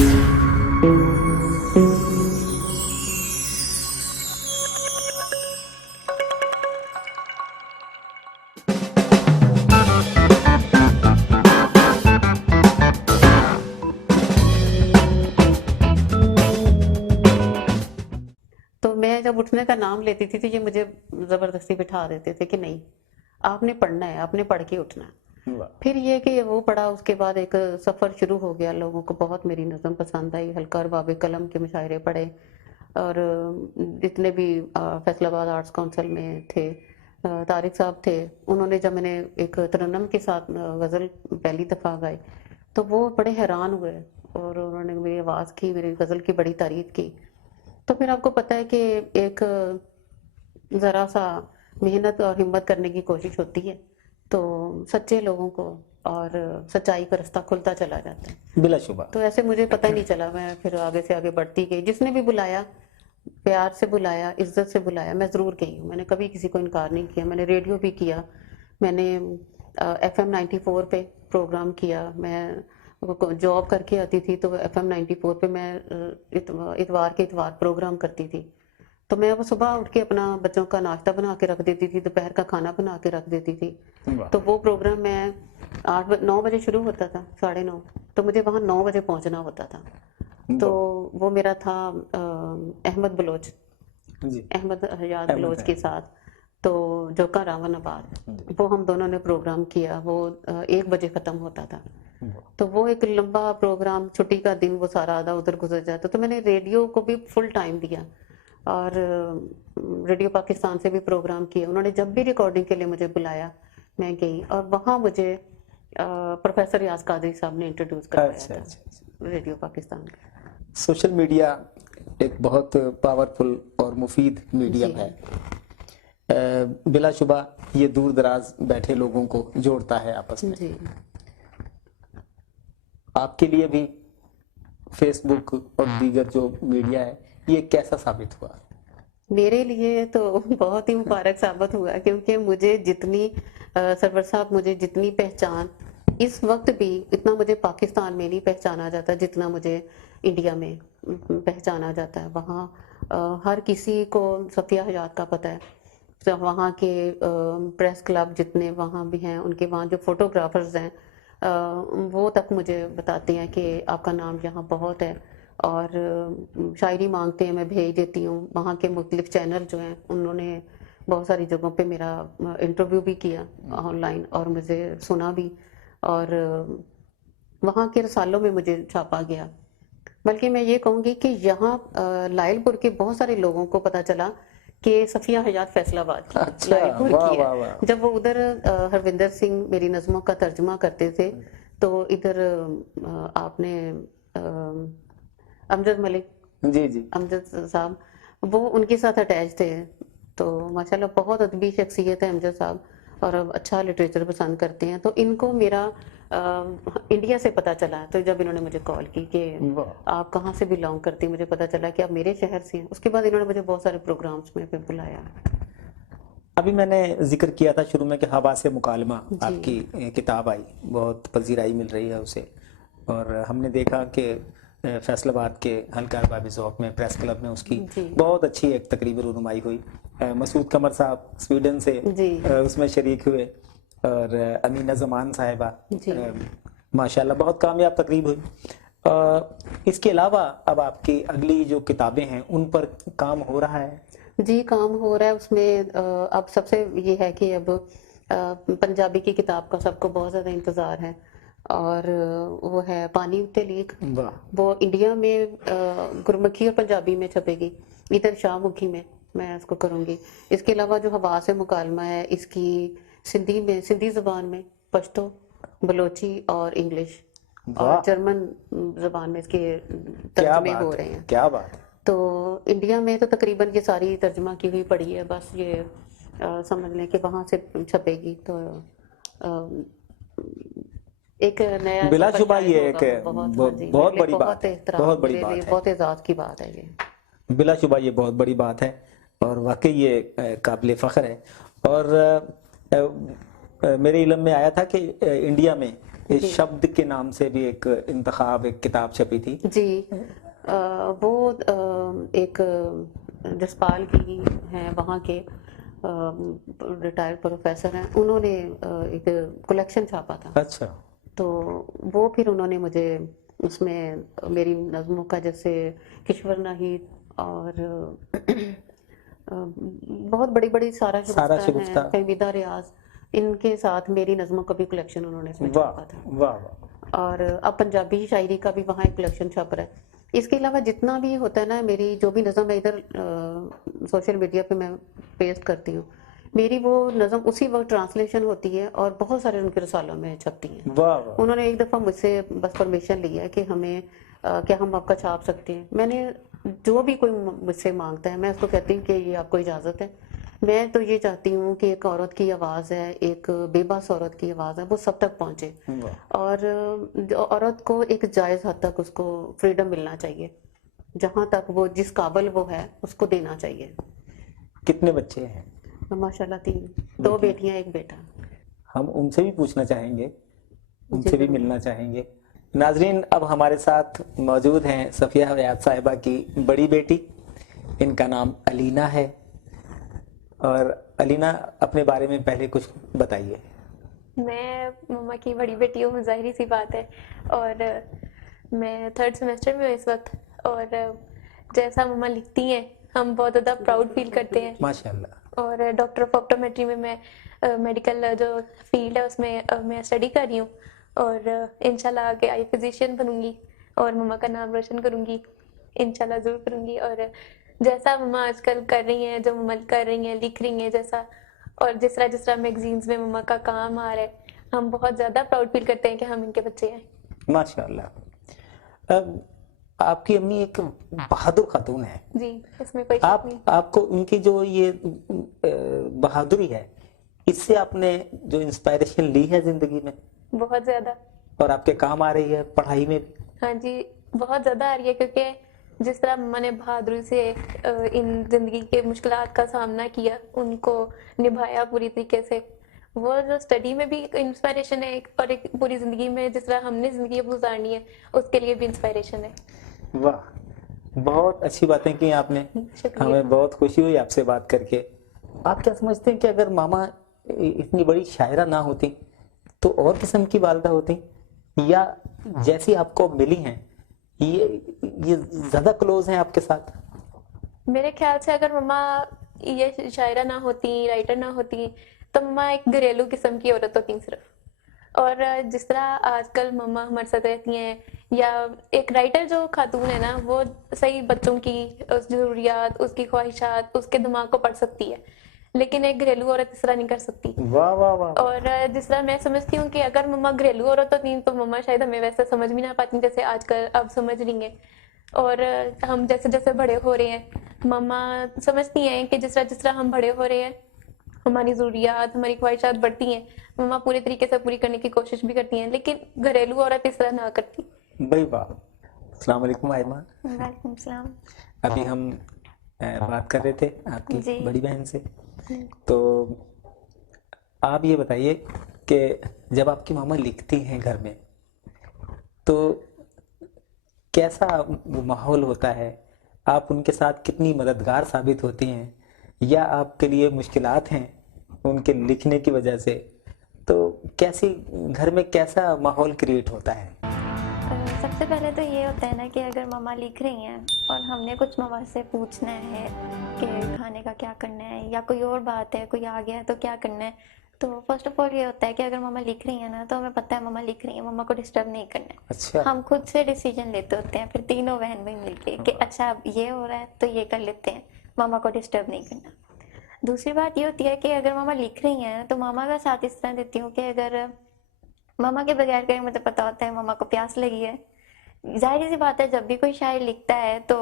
تو میں جب اٹھنے کا نام لیتی تھی تو یہ مجھے زبردستی بٹھا دیتے تھے کہ نہیں آپ نے پڑھنا ہے، آپ نے پڑھ کے اٹھنا ہے۔ پھر یہ کہ وہ پڑھا، اس کے بعد ایک سفر شروع ہو گیا، لوگوں کو بہت میری نظم پسند آئی، حلقہ اور باب قلم کے مشاعرے پڑھے، اور جتنے بھی فیصل آباد آرٹس کونسل میں تھے، طارق صاحب تھے، انہوں نے جب میں نے ایک ترنم کے ساتھ غزل پہلی دفعہ گائی تو وہ بڑے حیران ہوئے، اور انہوں نے میری آواز کی، میری غزل کی بڑی تعریف کی۔ تو پھر آپ کو پتہ ہے کہ ایک ذرا سا محنت اور ہمت کرنے کی کوشش ہوتی ہے تو سچے لوگوں کو اور سچائی کا رستہ کھلتا چلا جاتا ہے، بلا شبہ۔ تو ایسے مجھے پتہ ہی نہیں چلا، میں پھر آگے سے آگے بڑھتی گئی، جس نے بھی بلایا پیار سے بلایا، عزت سے بلایا، میں ضرور گئی ہوں، میں نے کبھی کسی کو انکار نہیں کیا۔ میں نے ریڈیو بھی کیا، میں نے FM 94 پہ پروگرام کیا، میں جاب کر کے آتی تھی تو FM 94 پہ میں اتوار کے اتوار پروگرام کرتی تھی، تو میں وہ صبح اٹھ کے اپنا بچوں کا ناشتہ بنا کے رکھ دیتی تھی، دوپہر کا کھانا بنا کے رکھ دیتی تھی، تو وہ پروگرام میں 9 بجے شروع ہوتا تھا، 9:30، تو مجھے وہاں 9 بجے پہنچنا ہوتا تھا۔ تو وہ میرا تھا احمد بلوچ، احمد حیات بلوچ کے ساتھ، تو جوکا راون آباد، وہ ہم دونوں نے پروگرام کیا، وہ 1 بجے ختم ہوتا تھا، تو وہ ایک لمبا پروگرام، چھٹی کا دن وہ سارا آدھا ادھر گزر جاتا، تو میں نے ریڈیو کو بھی فل ٹائم دیا، اور ریڈیو پاکستان سے بھی پروگرام کیا، انہوں نے جب بھی ریکارڈنگ کے لیے مجھے بلایا میں گئی، اور وہاں مجھے پروفیسر ریاض قادری صاحب نے انٹروڈیوس کروایا تھا ریڈیو پاکستان کا۔ سوشل میڈیا ایک بہت پاورفل اور مفید میڈیم ہے، بلا شبہ یہ دور دراز بیٹھے لوگوں کو جوڑتا ہے آپس میں۔ جی، آپ کے لیے بھی فیس بک اور دیگر جو میڈیا ہے یہ کیسا ثابت ہوا؟ میرے لیے تو بہت ہی مبارک ثابت ہوا، کیونکہ مجھے جتنی سرور صاحب مجھے جتنی پہچان اس وقت بھی، اتنا مجھے پاکستان میں نہیں پہچانا جاتا جتنا مجھے انڈیا میں پہچانا جاتا ہے۔ وہاں ہر کسی کو صفیہ حیات کا پتہ ہے، وہاں کے پریس کلب جتنے وہاں بھی ہیں، ان کے وہاں جو فوٹوگرافرز ہیں وہ تک مجھے بتاتے ہیں کہ آپ کا نام یہاں بہت ہے، اور شاعری مانگتے ہیں، میں بھیج دیتی ہوں۔ وہاں کے مختلف چینل جو ہیں انہوں نے بہت ساری جگہوں پہ میرا انٹرویو بھی کیا آن لائن، اور مجھے سنا بھی، اور وہاں کے رسالوں میں مجھے چھاپا گیا۔ بلکہ میں یہ کہوں گی کہ یہاں لائل پور کے بہت سارے لوگوں کو پتہ چلا کہ صفیہ حیات فیصل آباد کی، لائل پور کی ہے۔ جب وہ ادھر ہروندر سنگھ میری نظموں کا ترجمہ کرتے تھے تو ادھر آپ نے امجد ملک، جی جی، امجد صاحب، وہ ان کے ساتھ اٹیچ تھے، تو ماشاءاللہ بہت ادبی شخصیت ہے امجد صاحب، اور اچھا لٹریچر پسند کرتے ہیں۔ تو ان کو میرا انڈیا سے پتہ چلا، تو جب انہوں نے مجھے کال کی کہ آپ کہاں سے بلانگ کرتی ہیں، مجھے پتہ چلا کہ آپ میرے شہر سے ہیں، اس کے بعد انہوں نے مجھے بہت سارے پروگرامز میں پھر بلایا۔ ابھی میں نے ذکر کیا تھا شروع میں کہ حواس مکالمہ آپ کی کتاب آئی، بہت پذیرائی مل رہی ہے اسے، اور ہم نے دیکھا کہ فیصل آباد کے حلقہ ارباب ذوق میں پریس کلب میں اس کی بہت اچھی ایک تقریبی رونمائی ہوئی۔ مسعود قمر صاحب سویڈن سے اس میں شریک ہوئے، اور امینہ زمان صاحبہ، ماشاءاللہ بہت کامیاب تقریب ہوئی۔ اس کے علاوہ اب آپ کی اگلی جو کتابیں ہیں ان پر کام ہو رہا ہے؟ جی، کام ہو رہا ہے اس میں۔ اب سب سے یہ ہے کہ اب پنجابی کی کتاب کا سب کو بہت زیادہ انتظار ہے، اور وہ ہے پانی تحلیق، وہ انڈیا میں گرمکھی اور پنجابی میں چھپے گی، ادھر شاہ مکھی میں اس کو کروں گی۔ اس کے علاوہ جو حواس مکالمہ ہے اس کی سندھی میں، سندھی زبان میں، پشتو، بلوچی اور انگلش اور جرمن زبان میں اس کے ترجمے ہو رہے ہیں۔ کیا بات ہے! تو انڈیا میں تو تقریباً یہ ساری ترجمہ کی ہوئی پڑی ہے، بس یہ سمجھ لیں کہ وہاں سے چھپے گی، تو ایک نیا بلا شبہ یہ ایک بہت بڑی بات ہے، بہت بڑی بات ہے، بہت اعزاز کی بات ہے یہ، بلا شبہ یہ بہت بڑی بات ہے، اور واقعی یہ قابل فخر ہے۔ اور میرے علم میں آیا تھا کہ انڈیا میں اس شبد کے نام سے بھی ایک انتخاب، ایک کتاب چھپی تھی. جی وہ ایک جسپال کی ہیں وہاں کے ریٹائرڈ پروفیسر ہیں، انہوں نے ایک کلیکشن چھاپا تھا. اچھا. تو وہ پھر انہوں نے مجھے اس میں میری نظموں کا جیسے کشور ناہید اور بہت بڑی بڑی سارا شگفتہ ہیں، فہمیدہ ریاض، ان کے ساتھ میری نظموں کا بھی کلیکشن انہوں نے اس میں چھاپا تھا. واہ. اور اب پنجابی شاعری کا بھی وہاں ایک کلیکشن چھپ رہا ہے. اس کے علاوہ جتنا بھی ہوتا ہے نا، میری جو بھی نظم میں ادھر سوشل میڈیا پہ میں پیسٹ کرتی ہوں، میری وہ نظم اسی وقت ٹرانسلیشن ہوتی ہے اور بہت سارے ان کے رسالوں میں چھپتی ہیں. انہوں نے ایک دفعہ مجھ سے بس پرمیشن لی ہے کہ ہمیں کیا ہم آپ کا چھاپ سکتے ہیں. میں نے جو بھی کوئی مجھ سے مانگتا ہے میں اس کو کہتی ہوں کہ یہ آپ کو اجازت ہے. میں تو یہ چاہتی ہوں کہ ایک عورت کی آواز ہے، ایک بے بس عورت کی آواز ہے، وہ سب تک پہنچے، اور عورت کو ایک جائز حد تک اس کو فریڈم ملنا چاہیے، جہاں تک وہ جس قابل وہ ہے اس کو دینا چاہیے. کتنے بچے ہیں؟ ماشاء اللہ 3، 2 بیٹیاں 1 بیٹا. ہم ان سے بھی پوچھنا چاہیں گے، ان سے بھی ملنا چاہیں گے. ناظرین، اب ہمارے ساتھ موجود ہیں صفیہ حیات صاحبہ کی بڑی بیٹی، ان کا نام علینا ہے. اور علینا، اپنے بارے میں پہلے کچھ بتائیے. میں مما کی بڑی بیٹی ہوں، ظاہری سی بات ہے، اور میں 3rd سیمسٹر میں ہوں اس وقت. اور جیسا مما لکھتی ہیں ہم بہت زیادہ پراؤڈ فیل کرتے ہیں. ماشاءاللہ. اور ڈاکٹر آف آپٹومیٹری میں میڈیکل جو فیلڈ ہے اس میں میں اسٹڈی کر رہی ہوں، اور انشاءاللہ آگے آئی فزیشین بنوں گی اور مما کا نام روشن کروں گی، انشاءاللہ ضرور کروں گی. اور جیسا مما آج کل کر رہی ہیں، جو مما کر رہی ہیں، لکھ رہی ہیں، جیسا اور جس طرح میگزینز میں مما کا کام آ رہا ہے، ہم بہت زیادہ پراؤڈ فیل کرتے ہیں کہ ہم ان کے بچے ہیں. ماشاءاللہ. آپ کی امی ایک بہادر خاتون ہے. جی، اس میں کوئی شک نہیں. آپ کو ان کی جو یہ بہادری ہے، اس سے آپ نے جو انسپائریشن لی ہے زندگی میں؟ بہت زیادہ. اور آپ کے کام آ رہی ہے پڑھائی میں بھی؟ ہاں جی، بہت زیادہ آ رہی ہے، کیونکہ جس طرح مما نے بہادری سے ان زندگی کے مشکلات کا سامنا کیا، ان کو نبھایا پوری طریقے سے، وہ جو اسٹڈی میں بھی انسپائریشن ہے، اور ایک پوری زندگی میں جس طرح ہم نے زندگی گزارنی ہے اس کے لیے بھی انسپائریشن ہے. واہ، بہت اچھی باتیں کی آپ نے. شکریہ. ہمیں بہت خوشی ہوئی آپ سے بات کر کے. آپ کیا سمجھتے ہیں کہ اگر ماما اتنی بڑی شاعرہ نہ ہوتی تو اور قسم کی والدہ ہوتی، یا جیسی آپ کو ملی ہیں یہ زیادہ کلوز ہیں آپ کے ساتھ؟ میرے خیال سے اگر مما یہ شاعرہ نہ ہوتی، رائٹر نہ ہوتی، تو مما ایک گھریلو قسم کی عورت ہوتی صرف. اور جس طرح آج کل مما ہمارے ساتھ رہتی ہیں، یا ایک رائٹر جو خاتون ہے نا، وہ صحیح بچوں کی ضروریات، اس کی خواہشات، اس کے دماغ کو پڑھ سکتی ہے، لیکن ایک گھریلو عورت اس طرح نہیں کر سکتی. واہ واہ واہ. اور جس طرح میں سمجھتی ہوں کہ اگر مما گھریلو عورت ہوتی تو مما شاید ہمیں ویسا سمجھ بھی نہ پاتی جیسے آج کل اب سمجھ رہی ہیں. اور ہم جیسے جیسے بڑے ہو رہے ہیں، مما سمجھتی ہیں کہ جس طرح ہم بڑے ہو رہے ہیں، ہماری ضروریات، ہماری خواہشات بڑھتی ہیں، مما پورے طریقے سے پوری کرنے کی کوشش بھی کرتی ہیں، لیکن گھریلو عورت اس طرح نہ کرتی. بھائی واہ. السلام علیکم آئمہ. وعلیکم السلام. ابھی ہم بات کر رہے تھے آپ کی جی. بڑی بہن سے، تو آپ یہ بتائیے کہ جب آپ کی ماما لکھتی ہیں گھر میں تو کیسا وہ ماحول ہوتا ہے؟ آپ ان کے ساتھ کتنی مددگار ثابت ہوتی ہیں، یا آپ کے لیے مشکلات ہیں ان کے لکھنے کی وجہ سے؟ تو کیسی گھر میں کیسا ماحول کریٹ ہوتا ہے؟ سب سے پہلے تو یہ ہوتا ہے نا کہ اگر مما لکھ رہی ہیں اور ہم نے کچھ مما سے پوچھنا ہے کہ کھانے کا کیا کرنا ہے، یا کوئی اور بات ہے، کوئی آ گیا ہے تو کیا کرنا ہے، تو فرسٹ آف آل یہ ہوتا ہے کہ اگر مما لکھ رہی ہیں نا تو ہمیں پتہ ہے مما لکھ رہی ہیں، مما کو ڈسٹرب نہیں کرنا ہے. اچھا. ہم خود سے ڈیسیجن لیتے ہوتے ہیں پھر تینوں بہن بھائی مل کے کہ اچھا اب یہ ہو رہا ہے تو یہ کر لیتے ہیں، مما کو ڈسٹرب نہیں کرنا. دوسری بات یہ ہوتی ہے کہ اگر مما لکھ رہی ہیں تو مما کا ساتھ اس طرح دیتی ہوں کہ اگر مما کے بغیر کہیں مجھے پتا ہوتا ہے مما کو پیاس لگی ہے، ظاہر سی بات ہے جب بھی کوئی شاعر لکھتا ہے تو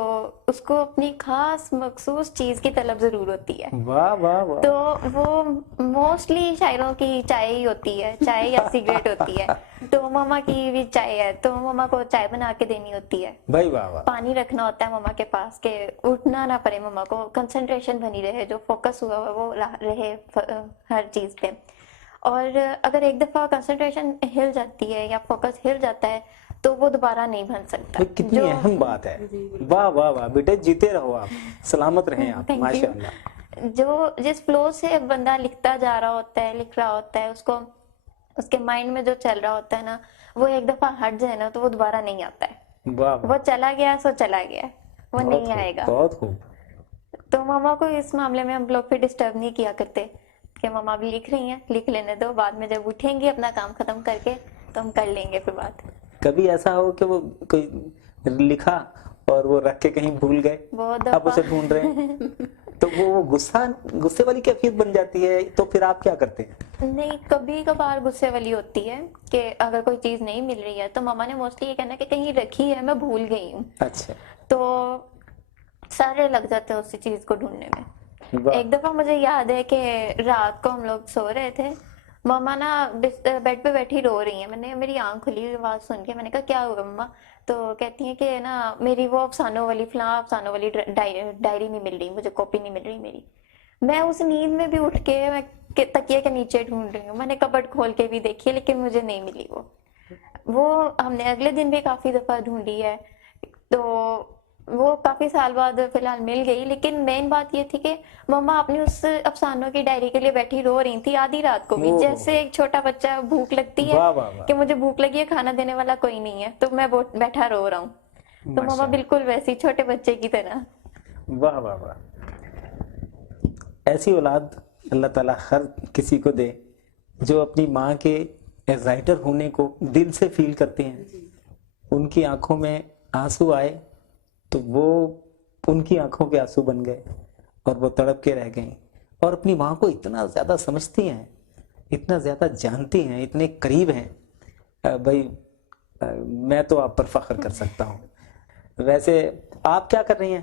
اس کو اپنی خاص مخصوص چیز کی طلب ضرور ہوتی ہے. واہ واہ واہ. تو وہ موسٹلی شاعروں کی چائے ہی ہوتی ہے، چائے یا سگریٹ ہوتی ہے. تو مما کی بھی چائے ہے تو مما کو چائے بنا کے دینی ہوتی ہے. بھائی واہ واہ. پانی رکھنا ہوتا ہے مما کے پاس کہ اٹھنا نہ پڑے، مما کو کنسنٹریشن بنی رہے، جو فوکس ہوا ہوا وہ رہے ہر چیز پہ. اور اگر ایک دفعہ کنسنٹریشن ہل جاتی ہے یا فوکس ہل جاتا ہے تو وہ دوبارہ نہیں بن سکتا. کتنی اہم بات ہے. واہ واہ واہ بیٹے, جیتے رہو آپ, سلامت رہیں آپ, ماشاء اللہ. جو جس فلو سے بندہ لکھتا جا رہا ہوتا ہے, لکھ رہا ہوتا ہے, اس کو اس کے مائنڈ میں جو چل رہا ہوتا ہے نا, وہ ایک دفعہ ہٹ جائے نا تو وہ دوبارہ نہیں آتا ہے. وہ چلا گیا سو چلا گیا, وہ نہیں آئے گا. بہت خوب. تو ماما کو اس معاملے میں ہم لوگ پھر ڈسٹرب نہیں کیا کرتے کہ ماما بھی لکھ رہی ہیں, لکھ لینے دو, بعد میں جب اٹھیں گی اپنا کام ختم کر کے تو ہم کر لیں گے پھر بات. کبھی ایسا ہو کہ وہ کوئی لکھا اور وہ رکھ کے کہیں بھول گئے, بہت آپ اسے ڈھونڈ رہے ہیں, تو وہ غصے والی کیفیت بن جاتی ہے, تو پھر آپ کیا کرتے ہیں؟ نہیں, کبھی کبھار غصے والی ہوتی ہے کہ اگر کوئی چیز نہیں مل رہی ہے تو ماما نے موسٹلی یہ کہنا کہ کہیں رکھی ہے, میں بھول گئی ہوں. اچھا. تو سارے لگ جاتے ہیں اسی چیز کو ڈھونڈنے میں. ایک دفعہ مجھے یاد ہے کہ رات کو ہم لوگ سو رہے تھے, ماما نا بیڈ پہ بیٹھی رو رہی ہیں. میں نے میری آنکھ کھلی ہوئی آواز سن کے میں نے کہا کیا ہوا ماما؟ تو کہتی ہیں کہ نا میری وہ افسانوں والی فلاں افسانوں والی ڈائری نہیں مل رہی, مجھے کاپی نہیں مل رہی میری. میں اس نیند میں بھی اٹھ کے میں تکیے کے نیچے ڈھونڈ رہی ہوں, میں نے کبڈ کھول کے بھی دیکھی لیکن مجھے نہیں ملی. وہ ہم نے اگلے دن بھی کافی دفعہ ڈھونڈی ہے, تو وہ کافی سال بعد فی الحال مل گئی. لیکن مین بات یہ تھی کہ مما اپنی اس افسانوں کی ڈائری کے لیے بیٹھی رو رہی تھی آدھی رات کو بھی, جیسے ایک چھوٹا بچہ بھوک لگتی ہے کہ مجھے بھوک لگی ہے, کھانا دینے والا کوئی نہیں ہے, تو میں بیٹھا رو رہا ہوں. تو مما بالکل ویسی چھوٹے بچے کی طرح. واہ واہ واہ. ایسی اولاد اللہ تعالیٰ ہر کسی کو دے جو اپنی ماں کے رائٹر ہونے کو دل سے فیل کرتے ہیں. ان کی آنکھوں میں آنسو آئے تو وہ ان کی آنکھوں کے آنسو بن گئے اور وہ تڑپ کے رہ گئیں, اور اپنی ماں کو اتنا زیادہ سمجھتی ہیں, اتنا زیادہ جانتی ہیں, اتنے قریب ہیں. بھائی میں تو آپ پر فخر کر سکتا ہوں. ویسے آپ کیا کر رہی ہیں؟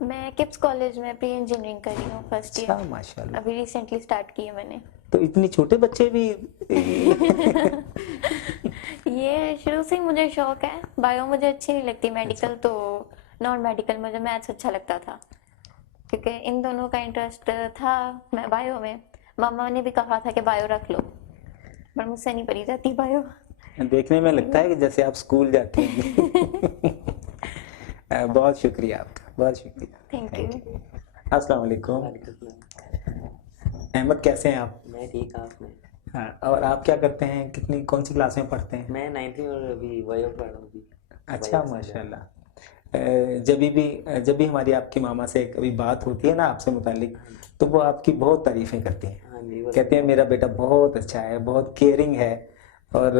میں کپس کالج میں پری انجینئرنگ کر رہی ہوں, فرسٹ ایئر. ماشاء اللہ. ابھی ریسنٹلی اسٹارٹ کی ہے میں نے. تو اتنی چھوٹے بچے بھی یہ شروع سے ہی مجھے شوق ہے. بایو مجھے اچھی نہیں لگتی, میڈیکل تو نان میڈیکل مجھے میتھس اچھا لگتا تھا کیونکہ ان دونوں کا انٹرسٹ تھا میں بایو میں. ماما نے بھی کہا تھا کہ بایو رکھ لو, پر مجھ سے نہیں پڑھی جاتی بایو. دیکھنے میں لگتا ہے کہ جیسے آپ اسکول جاتے ہیں. بہت شکریہ آپ کا, بہت شکریہ. Thank you. السلام علیکم. احمد کیسے ہیں آپ؟ میں ٹھیک ہوں. آپ میں ہاں, اور آپ کیا کرتے ہیں, کون سی کلاس میں پڑھتے ہیں؟ میں 9th میں اور ابھی بایو پڑھ رہا ہوں. اچھا ماشاء اللہ. جب بھی ہماری آپ کی ماما سے کبھی بات ہوتی ہے نا آپ سے متعلق, تو وہ آپ کی بہت تعریفیں کرتی ہیں. کہتے ہیں میرا بیٹا بہت اچھا ہے, بہت کیئرنگ ہے, اور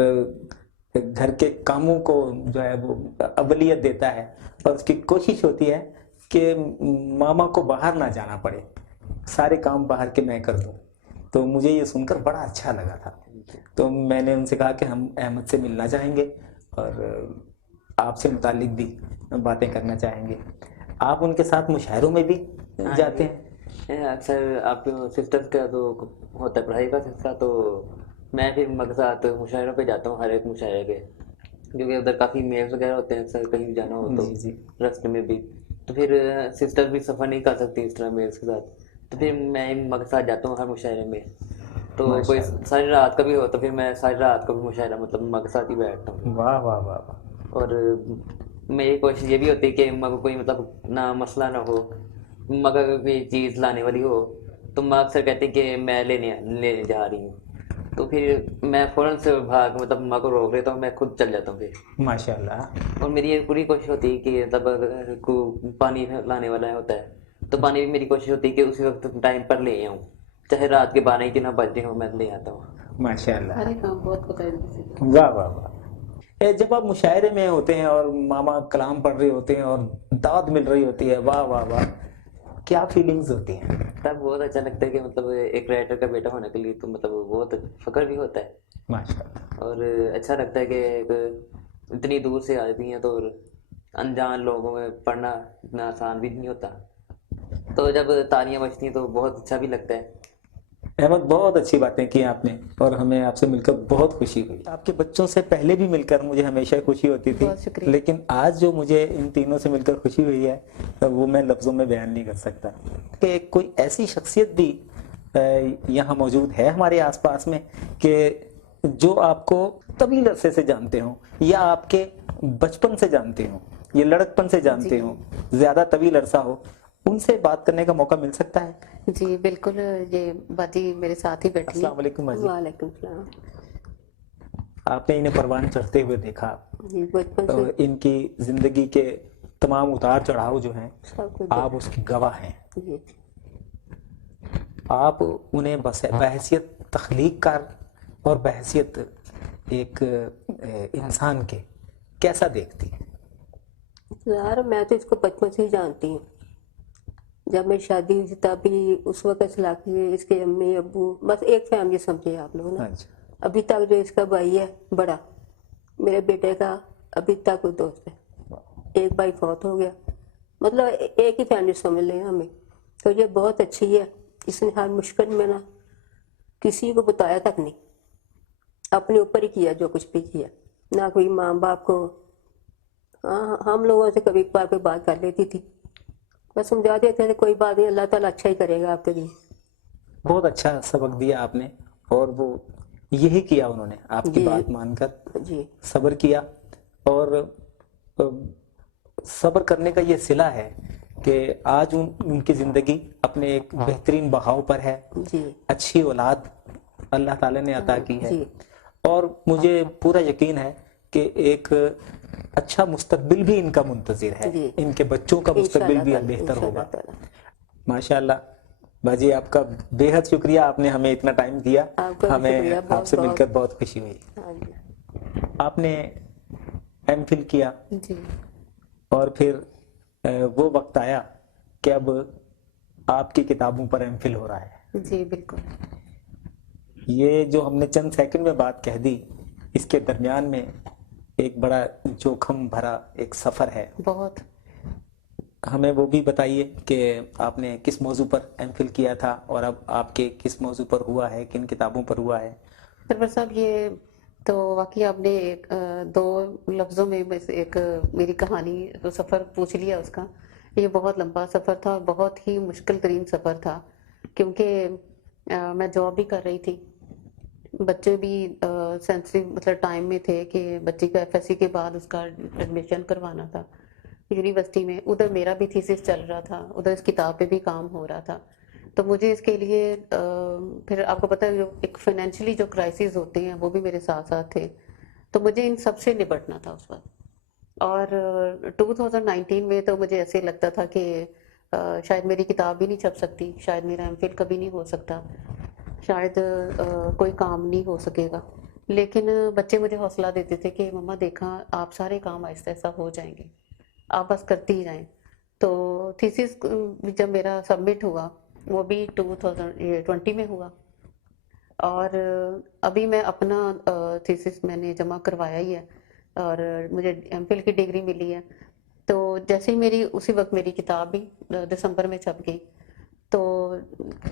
گھر کے کاموں کو جو ہے وہ اولویت دیتا ہے, اور اس کی کوشش ہوتی ہے کہ ماما کو باہر نہ جانا پڑے, سارے کام باہر کے میں کر دوں. تو مجھے یہ سن کر بڑا اچھا لگا تھا. تو میں نے ان سے کہا کہ ہم احمد سے ملنا چاہیں گے اور آپ سے متعلق بھی باتیں کرنا چاہیں گے. آپ ان کے ساتھ مشاعروں میں بھی جاتے ہیں؟ اکثر آپ کے سسٹر کا تو ہوتا ہے پڑھائی کا سلسلہ, تو میں پھر مقصد مشاعروں پہ جاتا ہوں, ہر ایک مشاعرے پہ, کیونکہ ادھر کافی میلز وغیرہ ہوتے ہیں, اکثر کہیں بھی جانا ہو تو راستے میں بھی, تو پھر سسٹر بھی سفر نہیں کر سکتی اس طرح میلز کے ساتھ, تو پھر میں مقصد جاتا ہوں ہر مشاعرے میں. تو کوئی ساری رات کا بھی ہو تو پھر میں ساری رات کو بھی مشاعرہ مطلب مقصد ہی بیٹھتا ہوں. واہ واہ واہ. اور میری کوشش یہ بھی ہوتی ہے کہ ماں کو کوئی مطلب نہ مسئلہ نہ ہو, ماں کا کوئی چیز لانے والی ہو تو ماں اکثر کہتی ہے کہ میں لینے جا رہی ہوں, تو پھر میں فوراً سے بھاگ مطلب ماں کو روک لیتا ہوں, میں خود چل جاتا ہوں پھر. ماشاء اللہ. اور میری یہ پوری کوشش ہوتی ہے کہ مطلب اگر کوئی پانی لانے والا ہوتا ہے تو پانی بھی میری کوشش ہوتی ہے کہ اسی وقت ٹائم پر لے آؤں, چاہے رات کے 12 کی نہ بجے ہوں, میں لے آتا ہوں. ماشاء اللہ. سارے کام بہت باقاعدگی سے. واہ واہ واہ. جب آپ مشاعرے میں ہوتے ہیں اور ماما کلام پڑھ رہے ہوتے ہیں اور دعوت مل رہی ہوتی ہے, واہ واہ واہ, کیا فیلنگز ہوتی ہیں؟ تب بہت اچھا لگتا ہے کہ مطلب ایک رائٹر کا بیٹا ہونے کے لیے تو مطلب بہت فخر بھی ہوتا ہے. ماشاء اللہ. اور اچھا لگتا ہے کہ اتنی دور سے آتی ہیں تو انجان لوگوں میں پڑھنا اتنا آسان بھی نہیں ہوتا, تو جب تالیاں بجتی ہیں تو بہت اچھا بھی لگتا ہے. احمد بہت اچھی باتیں کی آپ نے, اور ہمیں آپ سے مل کر بہت خوشی ہوئی. آپ کے بچوں سے پہلے بھی مل کر مجھے ہمیشہ خوشی ہوتی تھی, لیکن آج جو مجھے ان تینوں سے مل کر خوشی ہوئی ہے وہ میں لفظوں میں بیان نہیں کر سکتا. کہ کوئی ایسی شخصیت بھی یہاں موجود ہے ہمارے آس پاس میں کہ جو آپ کو طویل عرصے سے جانتے ہوں یا آپ کے بچپن سے جانتے ہوں یا لڑکپن سے جانتے ہوں, زیادہ طویل عرصہ ہو, ان سے بات کرنے کا موقع مل سکتا ہے؟ جی بالکل, یہ باجی میرے ساتھ ہی بیٹھی ہیں. السلام علیکم باجی. وعلیکم السلام. آپ نے انہیں پروان چڑھتے ہوئے دیکھا, جی بچپن تو سے ان کی زندگی کے تمام اتار چڑھاؤ جو ہیں سب کچھ آپ اس کی گواہ ہیں. جی آپ انہیں بحیثیت تخلیق کار اور بحیثیت ایک انسان کے کیسا دیکھتی ہیں؟ یار میں تو اس کو بچپن سے ہی جانتی ہوں. جب میں شادی ہوئی تھی تب بھی اس وقت سے لا کے اس کے امی ابو بس ایک فیملی سمجھے آپ لوگ نا. اچھا, ابھی تک جو اس کا بھائی ہے بڑا, میرے بیٹے کا ابھی تک کوئی دوست ہے. ایک بھائی فوت ہو گیا, مطلب ایک ہی فیملی سمجھ لیں ہمیں. تو یہ بہت اچھی ہے. اس نے ہر مشکل میں نا کسی کو بتایا تک نہیں, اپنے اوپر ہی کیا جو کچھ بھی کیا. نہ کوئی ماں باپ کو, ہاں ہم لوگوں سے کبھی کبھار کوئی بات کر لیتی تھی, بس سمجھا دیتے تھے کوئی بات نہیں, اللہ تعالیٰ اچھا ہی کرے گا آپ کے لیے. بہت اچھا سبق دیا آپ نے, اور وہ یہی کیا انہوں نے, آپ کی جی بات مان کر جی صبر کیا. اور صبر کرنے کا یہ صلہ ہے کہ آج ان کی زندگی اپنے ایک بہترین بہاؤ پر ہے. جی اچھی اولاد اللہ تعالیٰ نے عطا کی ہے, جی اور مجھے پورا یقین ہے کہ ایک اچھا مستقبل بھی ان کا منتظر ہے, جی ان کے بچوں کا مستقبل بھی بہتر ہوگا. ماشاءاللہ. باجی آپ کا بے حد شکریہ, آپ نے ہمیں اتنا ٹائم دیا, آپ کا بھی ہمیں شکریہ, آپ سے مل کر بہت خوشی ہوئی. ہاں جی. آپ نے ایم فل کیا, جی اور پھر وہ وقت آیا کہ اب آپ کی کتابوں پر ایم فل ہو رہا ہے. جی بالکل. یہ جو ہم نے چند سیکنڈ میں بات کہہ دی, اس کے درمیان میں ایک بڑا جوخم بھرا ایک سفر ہے. بہت. ہمیں وہ بھی بتائیے کہ آپ نے کس موضوع پر ایم فل کیا تھا, اور اب آپ کے کس موضوع پر ہوا ہے, کن کتابوں پر ہوا ہے؟ سرور صاحب یہ تو واقعی آپ نے ایک دو لفظوں میں بس ایک میری کہانی تو سفر پوچھ لیا اس کا. یہ بہت لمبا سفر تھا اور بہت ہی مشکل ترین سفر تھا, کیونکہ میں جاب بھی کر رہی تھی, بچے بھی سینسٹیو مطلب ٹائم میں تھے کہ بچے کا ایف ایس سی کے بعد اس کا ایڈمیشن کروانا تھا یونیورسٹی میں. ادھر میرا بھی تھیسس چل رہا تھا, ادھر اس کتاب پہ بھی کام ہو رہا تھا. تو مجھے اس کے لیے پھر آپ کو پتہ ہے جو ایک فائنینشلی جو کرائسس ہوتے ہیں وہ بھی میرے ساتھ ساتھ تھے, تو مجھے ان سب سے نپٹنا تھا اس وقت. اور 2019 میں تو مجھے ایسے لگتا تھا کہ شاید میری کتاب بھی نہیں چھپ سکتی, شاید میرا ایم فل کبھی نہیں ہو سکتا, شاید کوئی کام نہیں ہو سکے گا. لیکن بچے مجھے حوصلہ دیتے تھے کہ مما دیکھا آپ سارے کام آہستہ آہستہ ہو جائیں گے, آپ بس کرتی ہی جائیں. تو تھیسس جب میرا سبمٹ ہوا وہ بھی 2020 میں ہوا, اور ابھی میں اپنا تھیسس میں نے جمع کروایا ہی ہے, اور مجھے ایم فل کی ڈگری ملی ہے. تو جیسے ہی میری اسی وقت میری کتاب بھی دسمبر میں چھپ گئی. تو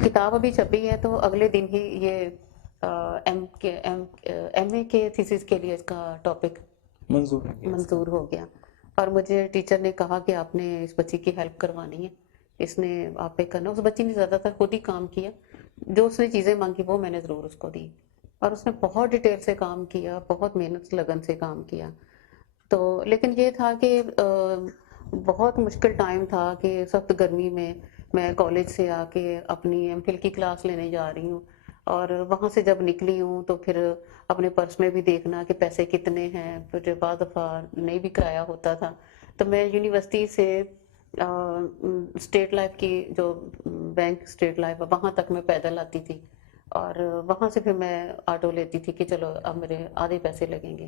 کتاب ابھی چھپی ہے تو اگلے دن ہی یہ ایم اے کے تھیسس کے لیے اس کا ٹاپک منظور ہو گیا. اور مجھے ٹیچر نے کہا کہ آپ نے اس بچی کی ہیلپ کروانی ہے, اس نے آپ پہ کرنا. اس بچی نے زیادہ تر خود ہی کام کیا, جو اس نے چیزیں مانگی وہ میں نے ضرور اس کو دی, اور اس نے بہت ڈیٹیل سے کام کیا, بہت محنت لگن سے کام کیا. تو لیکن یہ تھا کہ بہت مشکل ٹائم تھا کہ سخت گرمی میں کالج سے آ کے اپنی ایم فل کی کلاس لینے جا رہی ہوں, اور وہاں سے جب نکلی ہوں تو پھر اپنے پرس میں بھی دیکھنا کہ پیسے کتنے ہیں. پھر بعض دفعہ نہیں بھی کرایہ ہوتا تھا, تو میں یونیورسٹی سے اسٹیٹ لائف کی جو بینک اسٹیٹ لائف ہے وہاں تک میں پیدل آتی تھی, اور وہاں سے پھر میں آٹو لیتی تھی کہ چلو اب میرے آدھے پیسے لگیں گے.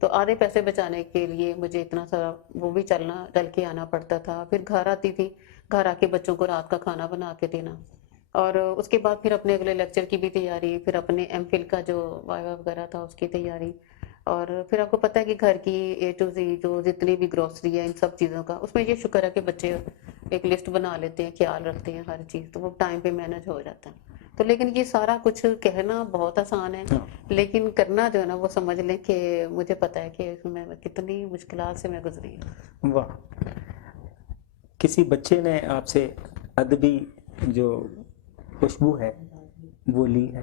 تو آدھے پیسے بچانے کے لیے مجھے اتنا سارا وہ بھی چل کے آنا پڑتا تھا. پھر گھر آتی تھی, گھر آ کے بچوں کو رات کا کھانا بنا کے دینا, اور اس کے بعد پھر اپنے اگلے لیکچر کی بھی تیاری, پھر اپنے ایم فل کا جو وائوا وغیرہ تھا اس کی تیاری, اور پھر آپ کو پتہ ہے کہ گھر کی اے ٹو زی جو جتنی بھی گروسری ہے ان سب چیزوں کا, اس میں یہ شکر ہے کہ بچے ایک لسٹ بنا لیتے ہیں, خیال رکھتے ہیں ہر چیز, تو وہ ٹائم پہ مینج ہو جاتا ہے. تو لیکن یہ سارا کچھ کہنا بہت آسان ہے, لیکن کرنا جو ہے نا وہ سمجھ لیں کہ مجھے پتہ ہے کہ میں کتنی مشکلات سے میں گزری ہوں. واہ. کسی بچے نے آپ سے ادبی جو خوشبو ہے وہ لی ہے؟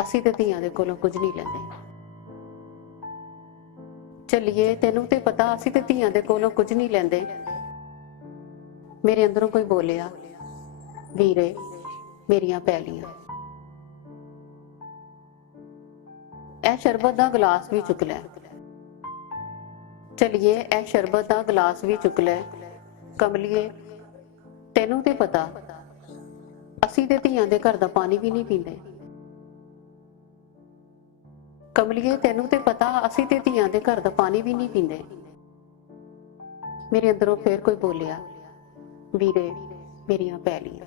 ਅਸੀਂ ਤੇ ਧੀਆਂ ਦੇ ਕੋਲੋਂ ਕੁਝ ਨਹੀਂ ਲੈਂਦੇ। ਚੱਲੀਏ ਤੈਨੂੰ ਤੇ ਪਤਾ ਅਸੀਂ ਤੇ ਧੀਆਂ ਦੇ ਕੋਲੋਂ ਕੁਝ ਨਹੀਂ ਲੈਂਦੇ। ਮੇਰੇ ਅੰਦਰੋਂ ਕੋਈ ਬੋਲਿਆ ਵੀਰੇ ਮੇਰੀਆਂ ਪੈਲੀਆਂ। ਇਹ ਸ਼ਰਬਤ ਦਾ ਗਲਾਸ ਵੀ ਚੁੱਕ ਲੈ। ਚੱਲੀਏ ਇਹ ਸ਼ਰਬਤ ਦਾ ਗਲਾਸ ਵੀ ਚੁੱਕ ਲੈ। ਕਮਲੀਏ ਤੈਨੂੰ ਤੇ ਪਤਾ ਅਸੀਂ ਤੇ ਧੀਆਂ ਦੇ ਘਰ ਦਾ ਪਾਣੀ ਵੀ ਨਹੀਂ ਪੀਂਦੇ। ਕਮਲੀਏ ਤੈਨੂੰ ਤੇ ਪਤਾ ਅਸੀਂ ਤੇ ਧੀਆਂ ਦੇ ਘਰ ਦਾ ਪਾਣੀ ਵੀ ਨਹੀਂ ਪੀਂਦੇ। ਮੇਰੇ ਅੰਦਰੋਂ ਫੇਰ ਕੋਈ ਬੋਲਿਆ ਵੀਰੇ ਮੇਰੀਆਂ ਪੈਲੀਆਂ।